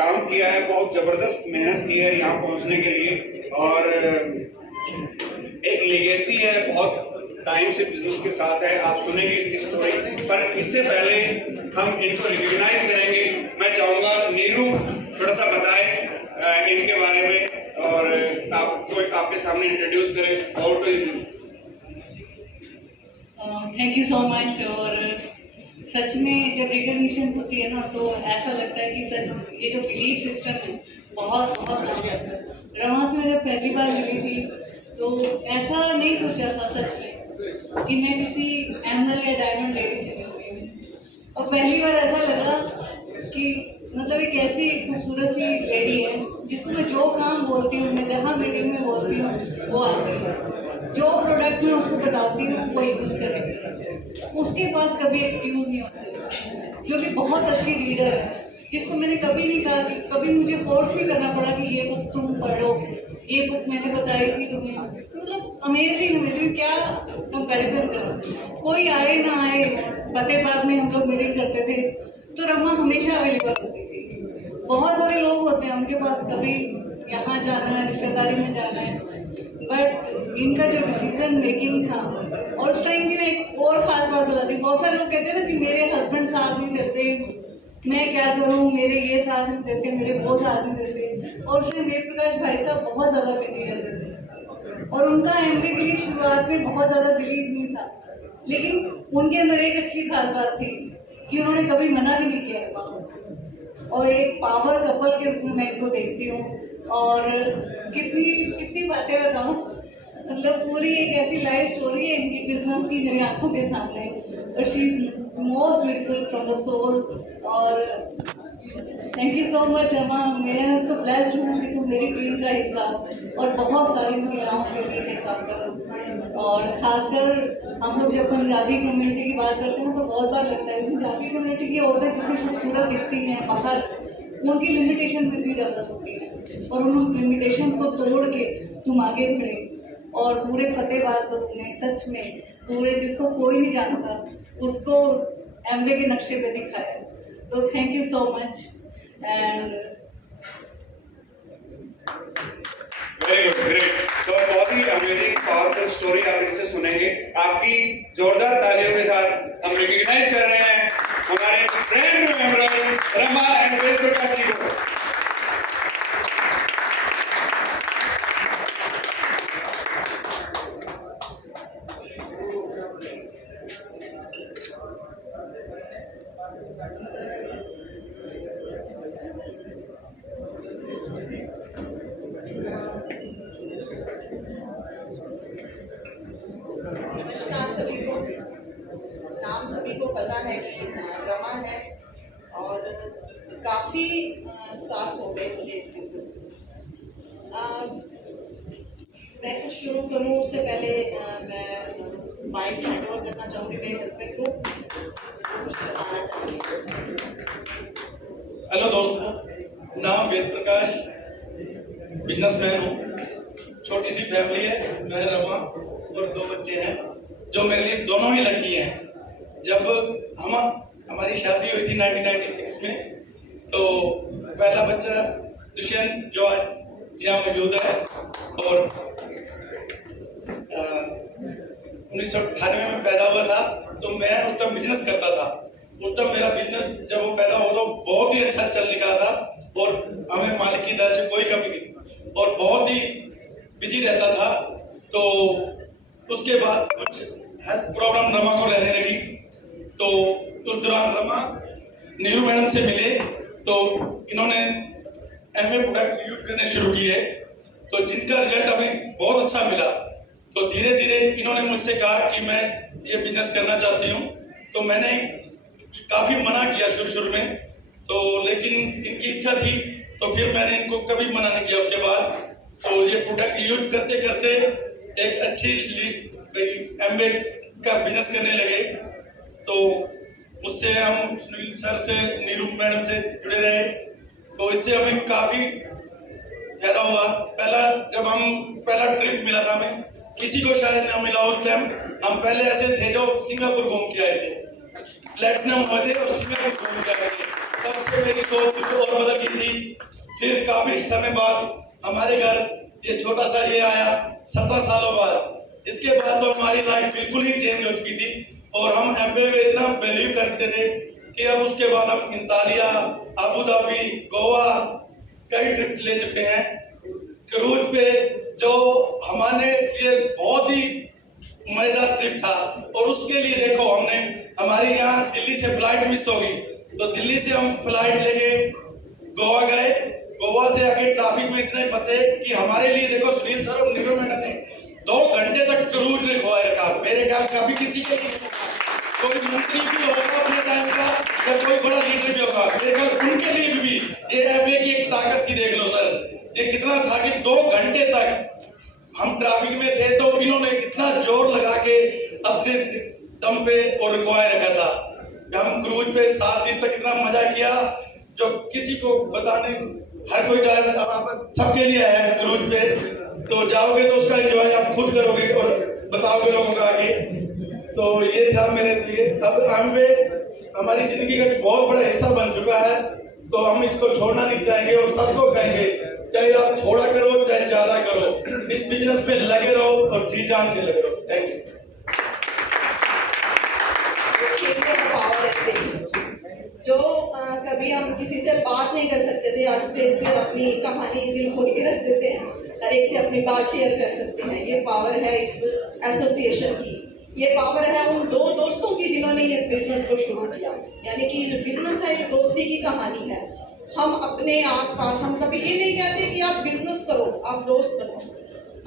काम किया है, बहुत जबरदस्त मेहनत की है यहाँ पहुँचने के लिए, और एक लेगेसी है, बहुत टाइम से बिजनेस के साथ है। आप सुनेंगे इनकी स्टोरी, पर इससे पहले हम इनको रिकॉग्नाइज करेंगे। मैं चाहूँगा नीरू थोड़ा सा बताएं इनके बारे में और आपको आपके सामने इंट्रोड्यूस करें। और थैंक यू सो मच। और सच में जब रिकॉग्निशन होती है ना तो ऐसा लगता है कि सर ये जो बिलीफ सिस्टम है बहुत बहुत काम करता है। रमा से मैं जब पहली बार मिली थी तो ऐसा नहीं सोचा था सच में कि मैं किसी एमरल्ड या डायमंड लेडी से मिल रही हूँ। और पहली बार ऐसा लगा कि मतलब एक ऐसी खूबसूरत सी लेडी है जिसको मैं जो काम बोलती हूँ, मैं जहाँ मीटिंग में बोलती हूँ वो आती है, जो प्रोडक्ट मैं उसको बताती हूँ वो यूज़ करेगी, उसके पास कभी एक्सक्यूज़ नहीं होता, जो कि बहुत अच्छी लीडर है, जिसको मैंने कभी नहीं कहा कि कभी मुझे फोर्स नहीं करना पड़ा कि ये बुक तुम पढ़ो, ये बुक मैंने बताई थी तुम्हें। मतलब अमेजिंग क्या कंपैरिजन करो। कोई आए ना आए, फतेहाबाद में हम लोग मीटिंग करते थे तो रमा हमेशा अवेलेबल होती थी। बहुत सारे लोग होते हैं उनके पास कभी यहाँ जाना है, रिश्तेदारी में जाना है, बट इनका जो डिसीजन मेकिंग था। और उस टाइम की मैं एक और खास बात बताती हूँ, बहुत सारे लोग कहते हैं ना कि मेरे हस्बैंड साथ नहीं देते, मैं क्या करूँ, मेरे ये साथ नहीं देते, मेरे वो साथ नहीं देते। और उसमें वेद प्रकाश भाई साहब बहुत ज़्यादा बिजी रहते थे और उनका एमबी के लिए शुरुआत में बहुत ज़्यादा बिलीव नहीं था, लेकिन उनके अंदर एक अच्छी खास बात थी कि उन्होंने कभी मना भी नहीं किया। और एक पावर कपल के रूप में मैं इनको देखती हूँ। और कितनी कितनी बातें बताऊँ, मतलब पूरी एक ऐसी लाइफ स्टोरी है इनकी बिजनेस की मेरी आंखों के सामने। और she is most beautiful from the soul. और thank you so much Rama, मैं तो ब्लेस्ड हूँ कि तुम मेरी टीम का हिस्सा और बहुत सारी महिलाओं के लिए एग्जाम्पल। और खासकर हम लोग जब पंजाबी कम्युनिटी की बात करते हैं तो बहुत बार लगता है पंजाबी कम्युनिटी की औरतें जितनी खूबसूरत दिखती हैं बाहर, उनकी लिमिटेशन कितनी ज़्यादा होती है, और उन लिमिटेशंस को तोड़ के तुम आगे बढ़े और पूरे फतेहाबाद को तुमने सच में पूरे, जिसको कोई नहीं जानता उसको एमवे के नक्शे पे दिखाया। तो thank you so much. And very good, great. तो बहुत ही अमेजिंग पावरफुल स्टोरी आप इनसे सुनेंगे। आपकी जोरदार तालियों के साथ हम रिकॉग्नाइज कर रहे हैं हमारे brand new member Rama and Ved Prakash ji को। नमस्कार सभी को। नाम सभी को पता है कि रमा है और काफ़ी साल हो गए मुझे इस बिजनेस में। मैं कुछ शुरू करूँ उससे पहले मैं माइक हैंड ओवर करना चाहूँगी मेरे हस्बैंड को, कुछ बताना चाहूँगी। हेलो दोस्तों, नाम वेद प्रकाश, बिजनेसमैन हूँ। छोटी सी फैमिली है, मैं रमा और 2 बच्चे हैं जो मेरे लिए दोनों ही लड़की हैं। जब हमारी शादी हुई थी 1996 में, तो पहला बच्चा दुष्यंत जो आज यहाँ मौजूद है, और 1998 में पैदा हुआ था। तो मैं उस टाइम बिजनेस करता था। उस टाइम मेरा बिजनेस जब वो पैदा हुआ तो बहुत ही अच्छा चल निकला था और हमें मालिक की तरफ से कोई कमी नहीं थी और बहुत ही बिजी रहता था। तो उसके बाद कुछ हेल्थ प्रॉब्लम रमा को रहने लगी, तो उस दौरान रमा नीरू मैडम से मिले, तो इन्होंने एमवे प्रोडक्ट यूज करने शुरू किए, तो जिनका रिजल्ट हमें बहुत अच्छा मिला। तो धीरे धीरे इन्होंने मुझसे कहा कि मैं ये बिजनेस करना चाहती हूँ। तो मैंने काफ़ी मना किया शुरू में, तो लेकिन इनकी इच्छा थी, तो फिर मैंने इनको कभी मना नहीं किया उसके बाद। तो ये प्रोडक्ट यूज करते करते एक अच्छी एमवे का बिजनेस करने लगे। तो उससे हम सुनील सर से, नीरू मैडम से जुड़े रहे, तो इससे हमें काफ़ी फायदा हुआ। पहला ट्रिप मिला था हमें, किसी को शायद ना मिला उस टाइम। हम पहले ऐसे थे जो सिंगापुर घूम के आए थे, प्लेटिनम हुए थे और सिंगापुर घूम के आए थे। तब से मेरी सोच कुछ और बदल गई थी। फिर काफ़ी समय बाद हमारे घर ये छोटा सा ये आया 17 सालों बाद। इसके बाद तो हमारी लाइफ बिल्कुल ही चेंज हो चुकी थी और हम एमबीए में इतना वैल्यू करते थे कि अब उसके बाद हम इंतालिया, अबू धाबी, गोवा कई ट्रिप ले चुके हैं क्रूज पे, जो हमारे लिए बहुत ही मजेदार ट्रिप था। और उसके लिए देखो, हमने हमारे यहाँ दिल्ली से फ्लाइट मिस हो गई, तो दिल्ली से हम फ्लाइट लेके गोवा गए। गोवा से आगे ट्रैफिक में इतने फंसे कि हमारे लिए देखो सुनील सर और नीरू मैडम ने 2 घंटे तक क्रूज रिक्वायर रखा। मेरे ख्याल कभी किसी के लिए, कोई मंत्री भी होगा अपने टाइम का या कोई बड़ा लीडर भी होगा, मेरे ख्याल उनके लिए भी ये एमबीए की एक ताकत थी। देख लो सर, ये कितना था कि 2 घंटे तक हम ट्रैफिक में थे, तो इन्होंने इतना जोर लगा के अपने दम पे और रिक्वायर रखा था। हम क्रूज पे 7 दिन तक इतना मजा किया जो किसी को बताने, हर कोई जाए, सबके लिए है क्रूज पे, तो जाओगे तो उसका एंजॉय आप खुद करोगे और बताओगे लोगों को आगे। तो ये था मेरे लिए। अब एमबीए हमारी जिंदगी का बहुत बड़ा हिस्सा बन चुका है, तो हम इसको छोड़ना नहीं चाहेंगे और सबको कहेंगे, चाहे आप थोड़ा करो चाहे ज्यादा करो, इस बिजनेस में लगे रहो और जी जान से लगे रहो। Thank you. जो कभी हम किसी से बात नहीं कर सकते थे, आज स्टेज पर अपनी कहानी दिल खोल के रख देते हैं, हर एक से अपनी बात शेयर कर सकते हैं। ये पावर है इस एसोसिएशन की, ये पावर है उन 2 दोस्तों की जिन्होंने इस बिजनेस को शुरू किया। यानी कि जो बिजनेस है ये दोस्ती की कहानी है। हम अपने आसपास, हम कभी ये नहीं कहते कि आप बिजनेस करो, आप दोस्त बनाओ।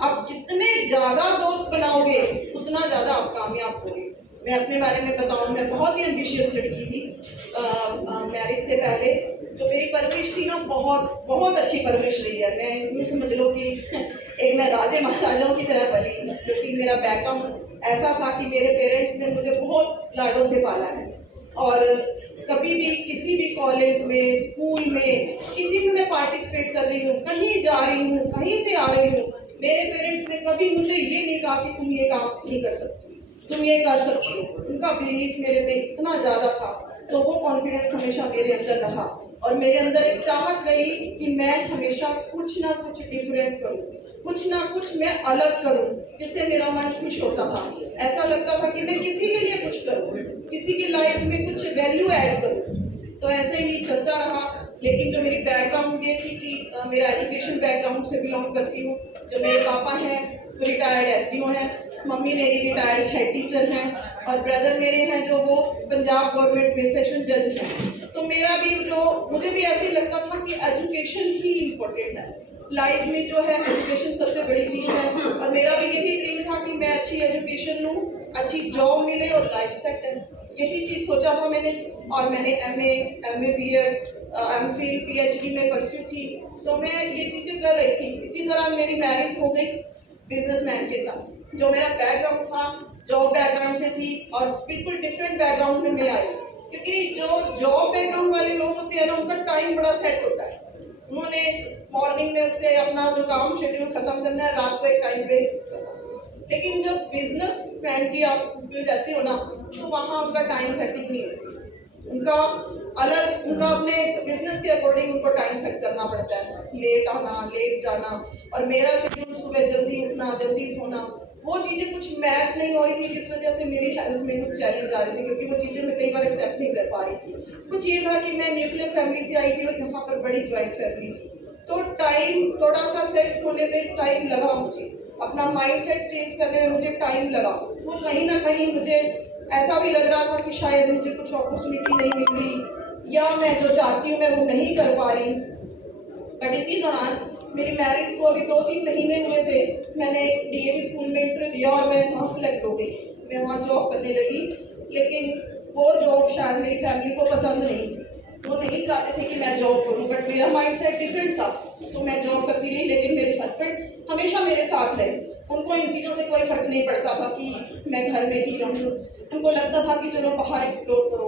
आप जितने ज्यादा दोस्त बनाओगे उतना ज्यादा आप कामयाब होगे। मैं अपने बारे में बताऊं, मैं बहुत ही एम्बिशियस लड़की थी मैरिज से पहले। जो मेरी परवरिश थी ना, बहुत बहुत अच्छी परवरिश रही है। मैं यूँ समझ लो कि एक मैं राजे महाराजाओं की तरह पली, क्योंकि मेरा बैकग्राउंड ऐसा था कि मेरे पेरेंट्स ने मुझे बहुत लाडों से पाला है। और कभी भी किसी भी कॉलेज में, स्कूल में, किसी में मैं पार्टिसिपेट कर रही हूँ, कहीं जा रही हूँ, कहीं से आ रही हूँ, मेरे पेरेंट्स ने कभी मुझे ये नहीं कहा कि तुम ये काम नहीं कर सकती, तुम ये कर सकती हो। उनका बिलीफ मेरे में इतना ज़्यादा था, तो वो कॉन्फिडेंस हमेशा मेरे अंदर रहा और मेरे अंदर एक चाहत रही कि मैं हमेशा कुछ ना कुछ डिफरेंट करूँ, कुछ ना कुछ मैं अलग करूँ, जिससे मेरा मन खुश होता था। ऐसा लगता था कि मैं किसी के लिए कुछ करूँ, किसी की लाइफ में कुछ वैल्यू ऐड करूँ। तो ऐसे ही चलता रहा। लेकिन जो मेरी बैकग्राउंड ये थी कि मेरा एजुकेशन बैकग्राउंड से बिलोंग करती हूँ। जो मेरे पापा हैं वो रिटायर्ड एसडीओ हैं, मम्मी मेरी रिटायर्ड हेड टीचर हैं और ब्रदर मेरे हैं जो वो पंजाब गवर्नमेंट में सेशन जज हैं। तो मेरा भी मुझे भी ऐसे ही लगता था कि एजुकेशन ही इम्पोर्टेंट है लाइफ में, जो है एजुकेशन सबसे बड़ी चीज़ है। और मेरा भी यही ड्रीम था कि मैं अच्छी एजुकेशन लूँ, अच्छी जॉब मिले और लाइफ सेट है। यही चीज़ सोचा था मैंने और मैंने एमए बीएड एमफिल पीएचडी में परस्यू थी। तो मैं ये चीज़ें कर रही थी। इसी दौरान मेरी मैरिज हो गई बिजनेसमैन के साथ। जो मेरा बैकग्राउंड था जॉब बैकग्राउंड से थी और बिल्कुल डिफरेंट बैकग्राउंड में मैं आई, क्योंकि जो जॉब बैकग्राउंड वाले लोग होते हैं ना, उनका टाइम बड़ा सेट होता है। उन्होंने मॉर्निंग में उठ के अपना जो काम शेड्यूल खत्म करना है, रात को एक टाइम पे। लेकिन जब बिजनेस मैन की आप रहते हो ना, तो वहाँ उनका टाइम सेटिंग नहीं होती। उनका अलग, उनका अपने बिजनेस के अकॉर्डिंग उनको टाइम सेट करना पड़ता है, लेट आना, लेट जाना। और मेरा शेड्यूल सुबह जल्दी उठना, जल्दी सोना, वो चीज़ें कुछ मैच नहीं हो रही थी, जिस वजह से मेरी हेल्थ में कुछ चैलेंज आ रहे थे, क्योंकि वो चीज़ें मैं कई बार एक्सेप्ट नहीं कर पा रही थी। कुछ ये था कि मैं न्यूक्लियर फैमिली से आई थी और यहाँ पर बड़ी ज्वाइंट फैमिली थी, तो टाइम थोड़ा सा सेट होने में टाइम लगा मुझे, अपना माइंड सेट चेंज करने में मुझे टाइम लगा। वो कहीं ना कहीं मुझे ऐसा भी लग रहा था कि शायद मुझे कुछ अपॉर्चुनिटी नहीं मिल रही या मैं जो चाहती हूँ मैं वो नहीं कर पा रही। बट इसी दौरान मेरी मैरिज को अभी 2-3 महीने हुए थे, मैंने एक डीएवी स्कूल में इंटरव्यू दिया और मैं वहाँ सेलेक्ट हो गई। मैं वहाँ जॉब करने लगी, लेकिन वो जॉब शायद मेरी फैमिली को पसंद नहीं थी। वो नहीं चाहते थे कि मैं जॉब करूँ, बट मेरा माइंड सेट डिफरेंट था, तो मैं जॉब करती रही। लेकिन मेरे हस्बैंड हमेशा मेरे साथ रहे, उनको इन चीज़ों से कोई फर्क नहीं पड़ता था कि मैं घर में ही रहूँ। उनको लगता था कि चलो बाहर एक्सप्लोर करो।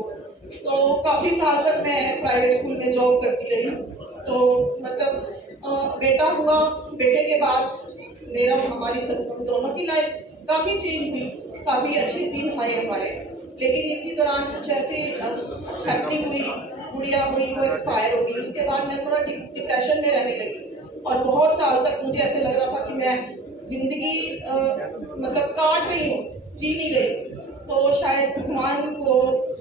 तो काफ़ी साल तक मैं प्राइवेट स्कूल में जॉब करती रही। तो मतलब बेटा हुआ, बेटे के बाद मेरा हमारी सब दोनों की लाइफ काफ़ी चेंज हुई, काफ़ी अच्छे दिन आए हमारे। लेकिन इसी दौरान कुछ ऐसे हैपनिंग हुई, गुड़िया हुई, वो एक्सपायर हो गई। उसके बाद मैं थोड़ा डिप्रेशन में रहने लगी और बहुत साल तक मुझे ऐसे लग रहा था कि मैं जिंदगी मतलब काट रही हूँ, जी नहीं रही। तो शायद भगवान को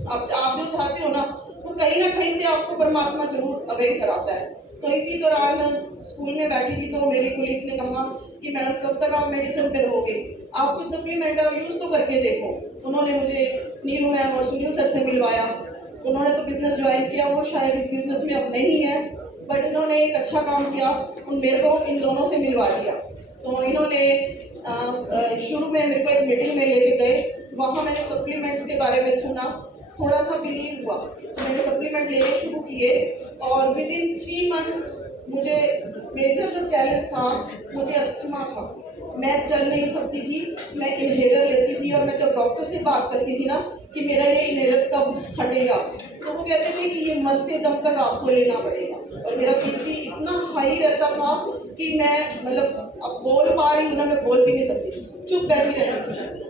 आप जो चाहते हो ना, वो कहीं ना कहीं से आपको परमात्मा जरूर अवेल कराता है। तो इसी दौरान स्कूल में बैठी थी तो मेरे कोलीग ने कहा कि मैडम कब तक आप मेडिसिन पे रहोगे, आप कुछ सप्लीमेंट आप यूज़ तो करके देखो। उन्होंने मुझे नीरू मैम और सुनील सर से मिलवाया। उन्होंने तो बिजनेस ज्वाइन किया, वो शायद इस बिजनेस में अब नहीं है, बट इन्होंने एक अच्छा काम किया, मेरे को इन दोनों से मिलवा दिया। तो इन्होंने शुरू में मेरे को एक मीटिंग में लेके गए, वहाँ मैंने सप्लीमेंट्स के बारे में सुना, थोड़ा सा बिलीव हुआ, तो मैंने सप्लीमेंट लेने शुरू किए और विद इन 3 मंथ्स मुझे मेजर जो चैलेंज था, मुझे अस्थमा था, मैं चल नहीं सकती थी, मैं इन्हेलर लेती थी और मैं जब डॉक्टर से बात करती थी ना कि मेरा ये इन्हेलर कब हटेगा, तो वो कहते थे कि ये मरते दम तक आपको लेना पड़ेगा। और मेरा बीपी इतना हाई रहता था कि मैं मतलब अब बोल पा रही हूँ ना, मैं बोल भी नहीं सकती, चुप बैठी रहती थी।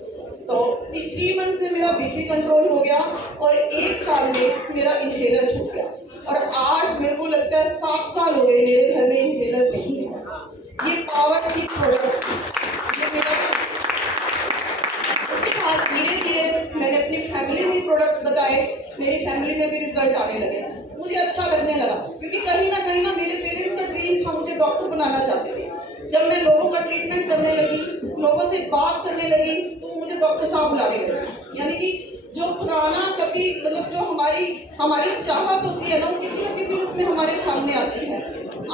तो 3 मंथ्स में मेरा बीपी कंट्रोल हो गया और 1 साल में मेरा इन्हेलर छूट गया। और आज मेरे को लगता है 7 साल हो गए मेरे घर में इन्हेलर नहीं है। ये पावर की प्रोडक्ट, ये मेरा। उसके बाद धीरे धीरे मैंने अपनी फैमिली में प्रोडक्ट बताए, मेरी फैमिली में भी रिजल्ट आने लगे, मुझे अच्छा लगने लगा, क्योंकि कहीं ना मेरे पेरेंट्स का ड्रीम था, मुझे डॉक्टर बनाना चाहते थे। जब मैं लोगों का ट्रीटमेंट करने लगी, लोगों से बात करने लगी, तो मुझे डॉक्टर साहब बुलाने लगे। यानी कि जो पुराना कभी मतलब जो हमारी चाहत होती है ना, वो किसी न किसी रूप में हमारे सामने आती है।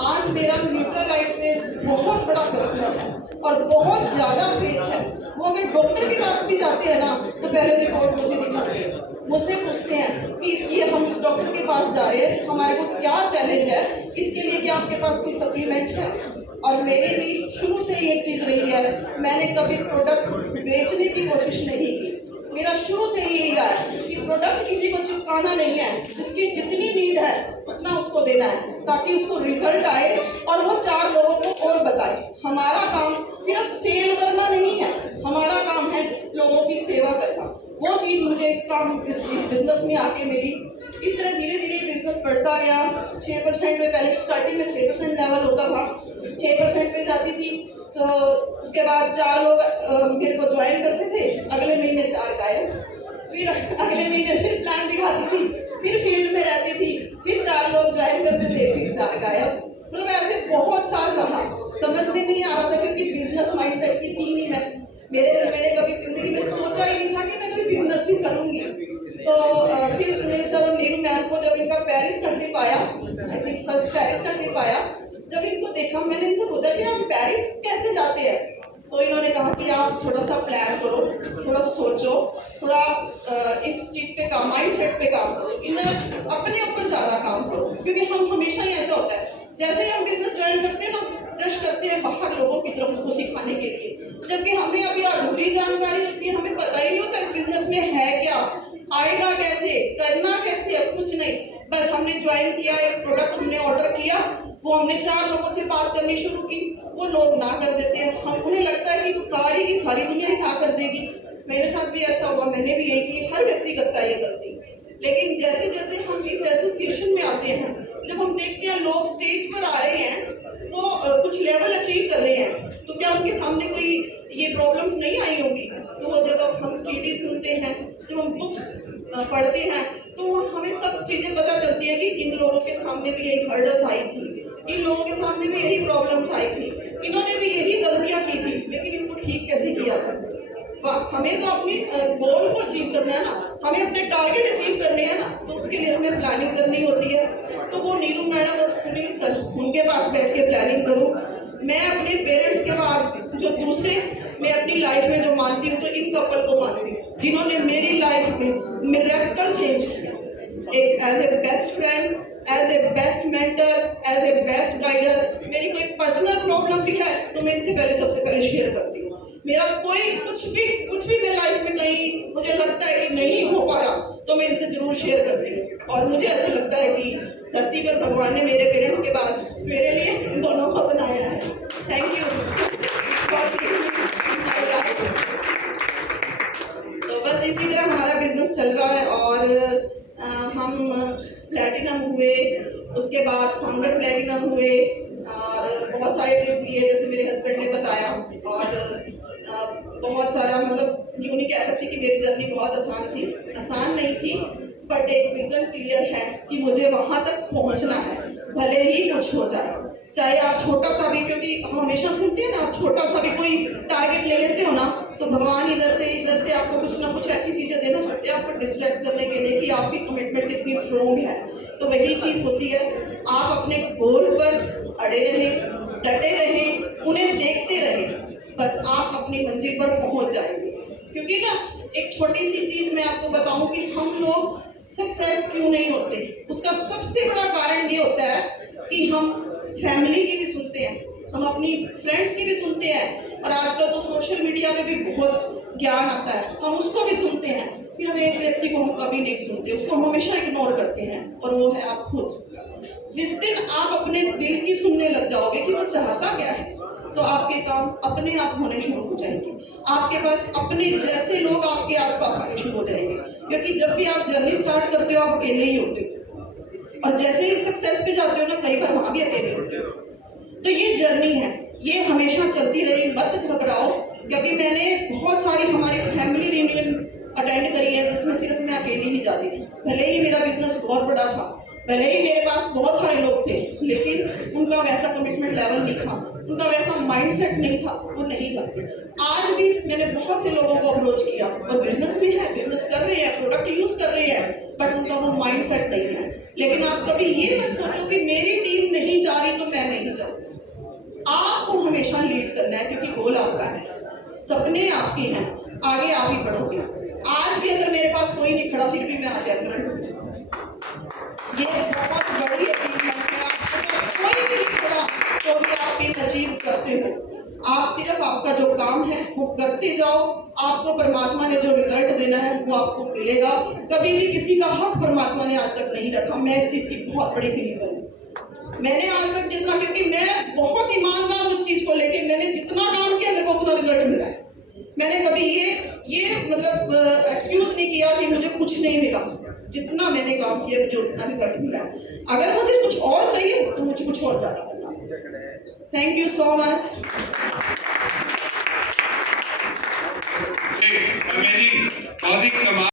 आज मेरा न्यूट्रलाइट में बहुत बड़ा कस्टमर है और बहुत ज़्यादा फेथ है। वो अगर डॉक्टर के पास भी जाते हैं ना, तो पहले रिपोर्ट मुझे दिखाते, मुझसे पूछते हैं कि इसलिए हम इस डॉक्टर के पास जा रहे हैं, हमारे को क्या चैलेंज है, इसके लिए क्या आपके पास कोई सप्लीमेंट है। और मेरी भी शुरू से ये चीज़ रही है, मैंने कभी प्रोडक्ट बेचने की कोशिश नहीं की। मेरा शुरू से यही रहा है कि प्रोडक्ट किसी को चिपकाना नहीं है, जिसकी जितनी नीड है उतना उसको देना है, ताकि उसको रिजल्ट आए और वो 4 लोगों को और बताए। हमारा काम सिर्फ सेल करना नहीं है, हमारा काम है लोगों की सेवा करना। वो चीज़ मुझे इस बिजनेस में आके मिली। इस तरह धीरे धीरे बिजनेस बढ़ता गया। 6% में, पहले स्टार्टिंग में 6% लेवल होता था, 6% पे जाती थी। तो उसके बाद 4 लोग मेरे को ज्वाइन करते थे, अगले महीने 4 गायब, फिर अगले महीने फिर प्लान दिखाती थी, फिर फील्ड में रहती थी, फिर 4 लोग ज्वाइन करते थे, फिर 4 गायब। मतलब ऐसे बहुत साल रहा, समझ में नहीं आ रहा था, क्योंकि बिजनेस माइंडसेट की थी नहीं मैं। मैंने कभी जिंदगी में सोचा ही नहीं था कि मैं कभी बिजनेस भी करूँगी। तो फिर सुनील सर और नीरू मैम को जब इनका पेरिस का ट्रिप आया, आई थिंक फर्स्ट पेरिस का ट्रिप आया, जब इनको देखा, मैंने इनसे पूछा कि आप पेरिस कैसे जाते हैं। तो इन्होंने कहा कि आप थोड़ा सा प्लान करो, थोड़ा सोचो, थोड़ा इस चीज़ पे काम, माइंड सेट पे काम करो, इन अपने ऊपर ज़्यादा काम करो। क्योंकि हम हमेशा ही ऐसा होता है, जैसे ही हम बिजनेस ज्वाइन करते हैं ना, रश करते हैं बाहर लोगों की तरफ उसको सिखाने के लिए, जबकि हमें अभी अधूरी जानकारी होती है, हमें पता ही नहीं होता इस बिजनेस में है क्या, आएगा कैसे, करना कैसे, अब कुछ नहीं। बस हमने ज्वाइन किया, एक प्रोडक्ट हमने ऑर्डर किया, वो हमने 4 लोगों से बात करनी शुरू की, वो लोग ना कर देते हैं, हम उन्हें लगता है कि सारी की सारी दुनिया ही ना कर देगी। मेरे साथ भी ऐसा हुआ, मैंने भी यही की, हर व्यक्ति करता है ये गलती। लेकिन जैसे जैसे हम इस एसोसिएशन में आते हैं, जब हम देखते हैं लोग स्टेज पर आ रहे हैं, वो कुछ लेवल अचीव कर रहे हैं, तो क्या उनके सामने कोई ये प्रॉब्लम्स नहीं आई होंगी। तो वो जब हम सीडी सुनते हैं, जब हम बुक्स पढ़ते हैं, तो हमें सब चीज़ें पता चलती है कि इन लोगों के सामने भी यही हर्डल्स आई थी, इन लोगों के सामने भी यही प्रॉब्लम्स आई थी, इन्होंने भी यही गलतियां की थी, लेकिन इसको ठीक कैसे किया था। हमें तो अपनी गोल को अचीव करना है ना, हमें अपने टारगेट अचीव करने हैं ना, तो उसके लिए हमें प्लानिंग करनी होती है। तो वो नीरू मैडम और सुनील सर, उनके पास बैठ के प्लानिंग करूँ। मैं अपने पेरेंट्स के बाद जो दूसरे मैं अपनी लाइफ में जो मानती हूँ, तो इन कपल को मानती हूँ, जिन्होंने मेरी लाइफ में मिरेकल चेंज किया। एक as a best friend, as a best mentor, as a best guider. मेरी कोई पर्सनल प्रॉब्लम भी है तो मैं इनसे सबसे पहले शेयर करती हूँ। मेरा कोई कुछ भी मैं लाइफ में कहीं मुझे लगता है कि नहीं हो पा रहा, तो मैं इनसे जरूर शेयर करती हूँ। और मुझे ऐसा लगता है कि धरती पर भगवान ने मेरे पेरेंट्स के बाद मेरे लिए इन दोनों को बनाया है। Thank you. तो बस इसी तरह हमारा बिजनेस चल रहा है और हम प्लैटिनम हुए, उसके बाद फाउंडर प्लैटिनम हुए और बहुत सारे ट्रिप लिए जैसे मेरे हस्बैंड ने बताया। और बहुत सारा मतलब यूँ नहीं कह सकती कि मेरी जर्नी बहुत आसान नहीं थी, बट एक विजन क्लियर है कि मुझे वहाँ तक पहुँचना है, भले ही कुछ हो जाए। चाहे आप छोटा सा भी, क्योंकि हम हमेशा सुनते हैं ना, आप छोटा सा भी कोई टारगेट ले लेते हो ना, तो भगवान इधर से आपको कुछ ना कुछ ऐसी चीज़ें देना चाहते हैं आपको डिस्ट्रैक्ट करने के लिए कि आपकी कमिटमेंट इतनी स्ट्रोंग है। तो वही चीज़ होती है, आप अपने गोल पर अड़े रहें, डटे रहें, उन्हें देखते रहें, बस आप अपनी मंजिल पर पहुंच जाएंगे। क्योंकि ना एक छोटी सी चीज़ मैं आपको बताऊं कि हम लोग सक्सेस क्यों नहीं होते, उसका सबसे बड़ा कारण ये होता है कि हम फैमिली की भी सुनते हैं, हम अपनी फ्रेंड्स की भी सुनते हैं, और आजकल तो सोशल मीडिया पे भी बहुत ज्ञान आता है, हम उसको भी सुनते हैं। सिर्फ एक व्यक्ति को हम कभी नहीं सुनते, उसको हम हमेशा इग्नोर करते हैं, और वो है आप खुद। जिस दिन आप अपने दिल की सुनने लग जाओगे कि वो चाहता क्या है, तो आपके काम अपने आप होने शुरू हो जाएंगे। आपके पास अपने जैसे लोग आपके आसपास आने शुरू हो जाएंगे, क्योंकि जब भी आप जर्नी स्टार्ट करते हो आप अकेले ही होते हो, और जैसे ही सक्सेस पे जाते हो ना, कई बार वहाँ भी अकेले होते हो। तो ये जर्नी है, ये हमेशा चलती रही, मत घबराओ। क्योंकि मैंने बहुत सारी हमारी फैमिली रियूनियन अटेंड करी है जिसमें सिर्फ मैं अकेली ही जाती थी। भले ही मेरा बिजनेस बहुत बड़ा था, भले ही मेरे पास बहुत सारे लोग थे, लेकिन उनका वैसा कमिटमेंट लेवल नहीं था, उनका वैसा माइंडसेट नहीं था, वो नहीं जाते। आज भी मैंने बहुत से लोगों को अप्रोच किया, और बिजनेस भी है, बिजनेस कर रहे हैं, प्रोडक्ट यूज कर रहे हैं, बट उनका वो माइंडसेट नहीं है। लेकिन आप कभी ये मत सोचो कि मेरी टीम नहीं जा रही तो मैं नहीं जाऊंगा। आपको हमेशा लीड करना है, क्योंकि गोल आपका है, सपने आपके हैं, आगे आप ही बढ़ोगे। आज भी अगर मेरे पास कोई नहीं खड़ा, फिर भी मैं आज एमरल्ड हूँ। ये बहुत बड़ी अचीवमेंट है। आपको कोई भी नहीं खड़ा तो भी आप ये अचीव करते हो। आप सिर्फ आपका जो काम है वो करते जाओ, आपको परमात्मा ने जो रिजल्ट देना है वो आपको मिलेगा। कभी भी किसी का हक परमात्मा ने आज तक नहीं रखा, मैं इस चीज़ की बहुत बड़ी बिलीवर हूँ। मैंने आज तक जितना, क्योंकि मैं बहुत ईमानदार उस चीज़ को लेके, मैंने जितना काम किया मेरे को उतना रिजल्ट मिला है। मैंने कभी ये मतलब एक्सक्यूज नहीं किया कि मुझे कुछ नहीं मिला। जितना मैंने काम किया मुझे उतना रिजल्ट मिला है। अगर मुझे कुछ और चाहिए तो मुझे कुछ और ज़्यादा करना। Thank you so much. Amazing, बहुत ही कमाल।